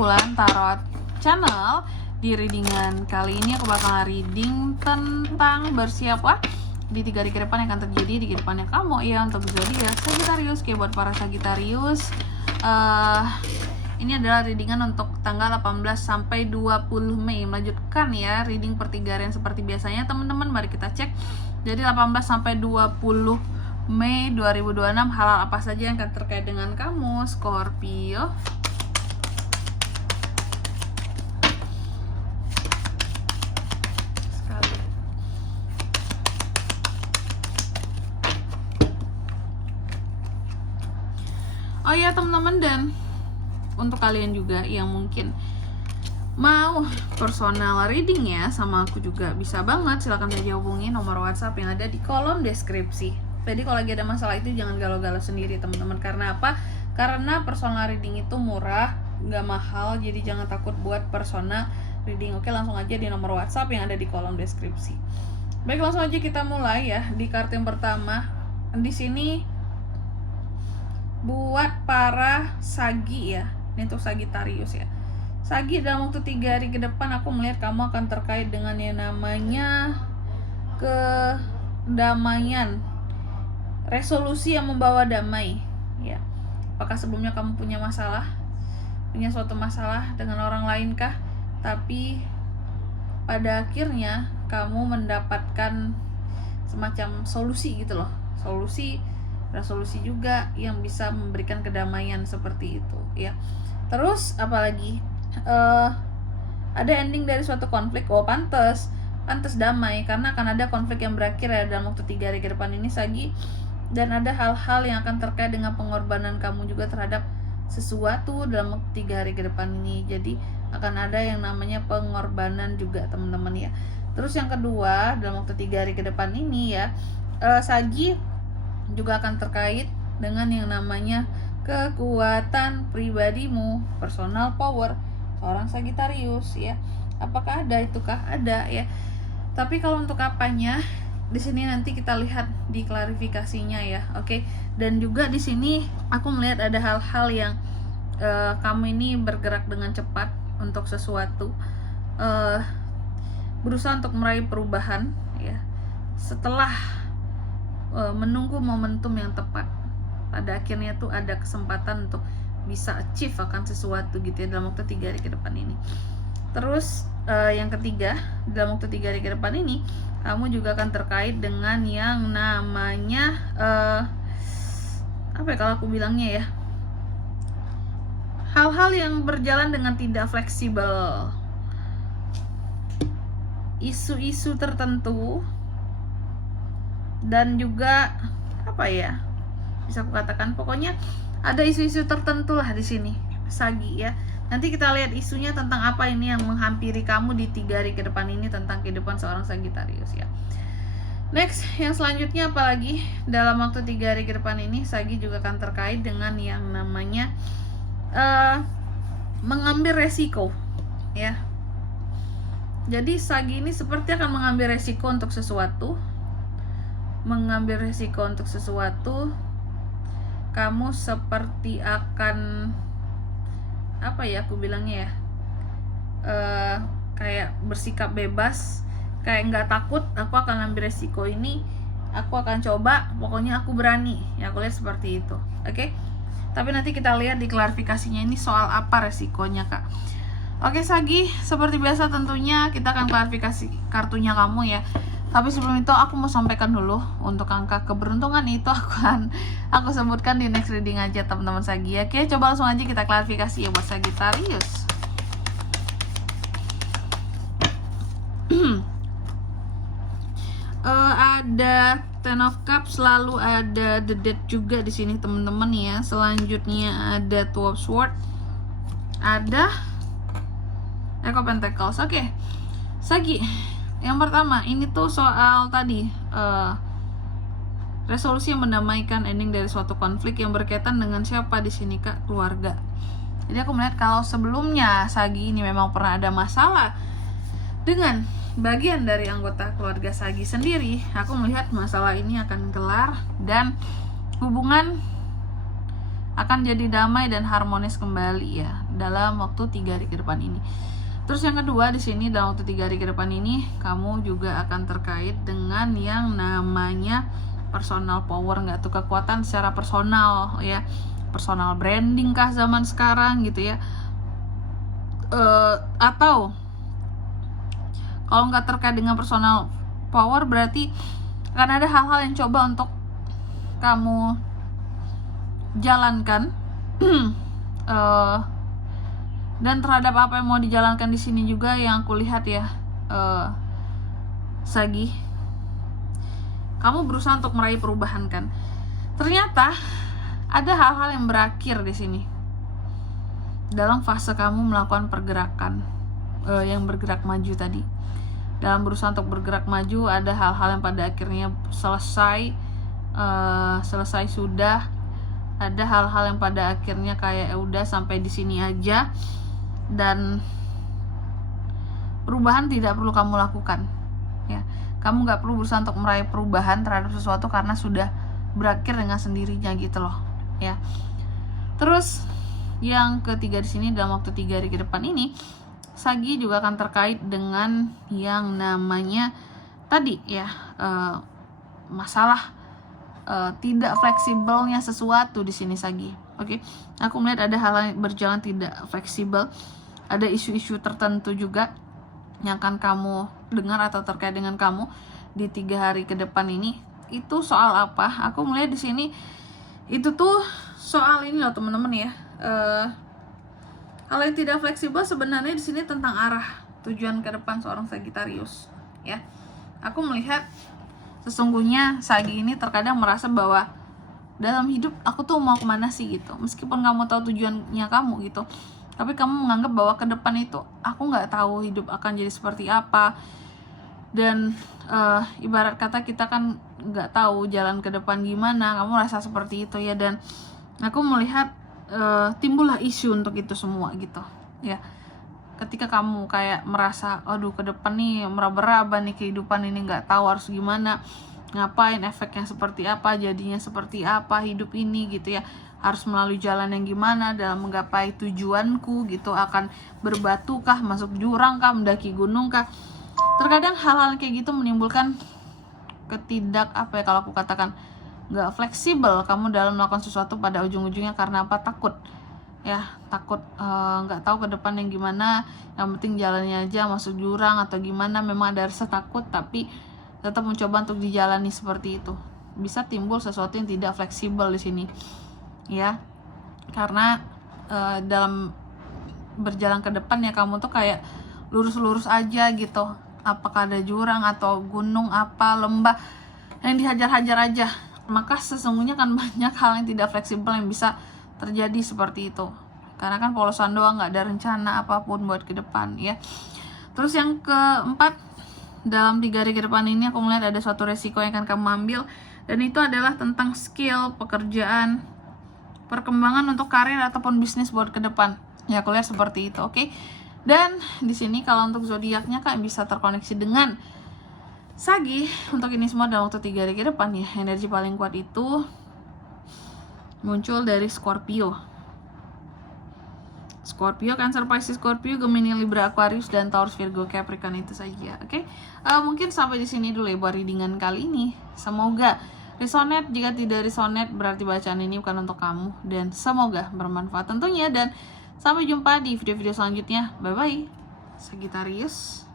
Bulan Tarot Channel. Di readingan kali ini aku bakal reading tentang bersiaplah di 3 hari ke depan yang akan terjadi di kehidupannya kamu ya, untuk zodiak Sagittarius. Kayak buat para Sagittarius, ini adalah readingan untuk tanggal 18 sampai 20 Mei. Melanjutkan ya reading per 3 harian seperti biasanya teman-teman. Mari kita cek. Jadi 18 sampai 20 Mei 2026, hal apa saja yang akan terkait dengan kamu Scorpio. Oh ya teman-teman, dan untuk kalian juga yang mungkin mau personal reading ya sama aku juga bisa banget, silahkan saja hubungi nomor WhatsApp yang ada di kolom deskripsi. Jadi kalau lagi ada masalah itu jangan galau-galau sendiri teman-teman. Karena apa? Karena personal reading itu murah, nggak mahal, jadi jangan takut buat personal reading. Oke, langsung aja di nomor WhatsApp yang ada di kolom deskripsi. Baik, langsung aja kita mulai ya. Di kartu yang pertama, di sini buat para Sagi ya, ini untuk Sagittarius ya. Sagi, dalam waktu 3 hari ke depan aku melihat kamu akan terkait dengan yang namanya kedamaian, resolusi yang membawa damai ya. Apakah sebelumnya kamu punya suatu masalah dengan orang lain kah? Tapi pada akhirnya kamu mendapatkan semacam solusi gitu loh, resolusi juga yang bisa memberikan kedamaian seperti itu ya. Terus apalagi ada ending dari suatu konflik. Oh, pantas damai karena akan ada konflik yang berakhir ya dalam waktu 3 hari ke depan ini Sagi. Dan ada hal-hal yang akan terkait dengan pengorbanan kamu juga terhadap sesuatu dalam waktu 3 hari ke depan ini. Jadi akan ada yang namanya pengorbanan juga teman-teman ya. Terus yang kedua, dalam waktu 3 hari ke depan ini ya, Sagi juga akan terkait dengan yang namanya kekuatan pribadimu, personal power seorang Sagittarius ya. Apakah ada itukah? Ada ya. Tapi kalau untuk apanya di sini nanti kita lihat di klarifikasinya ya. Oke. Dan juga di sini aku melihat ada hal-hal yang kamu ini bergerak dengan cepat untuk sesuatu, berusaha untuk meraih perubahan ya. Setelah menunggu momentum yang tepat, pada akhirnya tuh ada kesempatan untuk bisa achieve akan sesuatu gitu ya dalam waktu 3 hari ke depan ini. Terus yang ketiga, dalam waktu 3 hari ke depan ini kamu juga akan terkait dengan yang namanya apa ya kalau aku bilangnya ya, hal-hal yang berjalan dengan tidak fleksibel, isu-isu tertentu. Dan juga apa ya, bisa aku katakan pokoknya ada isu-isu tertentu lah di sini Sagi ya. Nanti kita lihat isunya tentang apa ini yang menghampiri kamu di 3 hari ke depan ini tentang kehidupan seorang Sagittarius ya. Next, yang selanjutnya apalagi dalam waktu 3 hari ke depan ini Sagi juga akan terkait dengan yang namanya mengambil resiko ya. Jadi Sagi ini seperti akan mengambil resiko untuk sesuatu. Kamu seperti akan apa ya aku bilangnya ya, kayak bersikap bebas, kayak nggak takut. Aku akan ambil resiko ini, aku akan coba, pokoknya aku berani ya, aku lihat seperti itu. Oke. Tapi nanti kita lihat di klarifikasinya ini soal apa resikonya kak. Oke Sagi, seperti biasa tentunya kita akan klarifikasi kartunya kamu ya. Tapi sebelum itu aku mau sampaikan dulu untuk angka keberuntungan itu aku sebutkan di next reading aja teman-teman Sagi. Oke, coba langsung aja kita klarifikasi ya buat Sagittarius. Ada Ten of Cups, lalu ada The Death juga di sini teman-teman ya. Selanjutnya ada Two of Swords, ada Eight of Pentacles. Oke, Sagi. Yang pertama, ini tuh soal tadi resolusi yang mendamaikan, ending dari suatu konflik yang berkaitan dengan siapa di sini kak? Keluarga. Jadi aku melihat kalau sebelumnya Sagi ini memang pernah ada masalah dengan bagian dari anggota keluarga Sagi sendiri. Aku melihat masalah ini akan kelar dan hubungan akan jadi damai dan harmonis kembali ya dalam waktu 3 hari ke depan ini. Terus yang kedua di sini dalam waktu 3 hari ke depan ini kamu juga akan terkait dengan yang namanya personal power, nggak tuh, kekuatan secara personal ya, personal branding kah zaman sekarang gitu ya, atau kalau nggak terkait dengan personal power berarti akan ada hal-hal yang coba untuk kamu jalankan dan terhadap apa yang mau dijalankan di sini juga yang aku lihat ya, Sagi, kamu berusaha untuk meraih perubahan kan. Ternyata ada hal-hal yang berakhir di sini dalam fase kamu melakukan pergerakan yang bergerak maju tadi. Dalam berusaha untuk bergerak maju ada hal-hal yang pada akhirnya selesai sudah. Ada hal-hal yang pada akhirnya kayak udah sampai di sini aja, dan perubahan tidak perlu kamu lakukan ya. Kamu nggak perlu berusaha untuk meraih perubahan terhadap sesuatu karena sudah berakhir dengan sendirinya gitu loh ya. Terus yang ketiga di sini dalam waktu 3 hari ke depan ini Sagi juga akan terkait dengan yang namanya tadi ya, masalah tidak fleksibelnya sesuatu di sini Sagi. Oke, aku melihat ada hal yang berjalan tidak fleksibel, ada isu-isu tertentu juga yang akan kamu dengar atau terkait dengan kamu di 3 hari ke depan ini. Itu soal apa? Aku melihat di sini itu tuh soal ini loh teman-teman ya. Hal yang tidak fleksibel sebenarnya di sini tentang arah tujuan ke depan seorang Sagittarius ya. Aku melihat sesungguhnya Sagi ini terkadang merasa bahwa dalam hidup aku tuh mau kemana sih gitu, meskipun kamu tahu tujuannya kamu gitu, tapi kamu menganggap bahwa ke depan itu aku nggak tahu hidup akan jadi seperti apa. Dan ibarat kata kita kan nggak tahu jalan ke depan gimana, kamu rasa seperti itu ya. Dan aku melihat timbullah isu untuk itu semua gitu ya. Ketika kamu kayak merasa aduh ke depan nih meraba-raba nih kehidupan ini, nggak tahu harus gimana, ngapain, efeknya seperti apa, jadinya seperti apa hidup ini gitu ya, harus melalui jalan yang gimana dalam menggapai tujuanku gitu, akan berbatu kah, masuk jurang kah, mendaki gunung kah. Terkadang hal-hal kayak gitu menimbulkan apa ya, kalau aku katakan nggak fleksibel kamu dalam melakukan sesuatu pada ujung-ujungnya. Karena apa? Takut ya, takut nggak tahu ke depan yang gimana, yang penting jalannya aja, masuk jurang atau gimana. Memang ada rasa takut tapi tetap mencoba untuk dijalani seperti itu. Bisa timbul sesuatu yang tidak fleksibel di sini ya, karena dalam berjalan ke depan ya kamu tuh kayak lurus-lurus aja gitu, apakah ada jurang atau gunung apa lembah yang dihajar-hajar aja, maka sesungguhnya kan banyak hal yang tidak fleksibel yang bisa terjadi seperti itu, karena kan polosan doang, nggak ada rencana apapun buat ke depan ya. Terus yang keempat, dalam 3 hari ke depan ini aku melihat ada suatu resiko yang akan kamu ambil, dan itu adalah tentang skill, pekerjaan, perkembangan untuk karir ataupun bisnis buat ke depan ya. Aku lihat seperti itu. Oke. Dan di sini kalau untuk zodiaknya Kak bisa terkoneksi dengan Sagi untuk ini semua dalam waktu 3 hari ke depan ya. Energi paling kuat itu muncul dari Scorpio, Cancer, Pisces, Scorpio, Gemini, Libra, Aquarius, dan Taurus, Virgo, Capricorn. Itu saja. Oke. Mungkin sampai di sini dulu ya buat readingan kali ini. Semoga resonate. Jika tidak resonate berarti bacaan ini bukan untuk kamu, dan semoga bermanfaat tentunya. Dan sampai jumpa di video-video selanjutnya. Bye bye Sagittarius.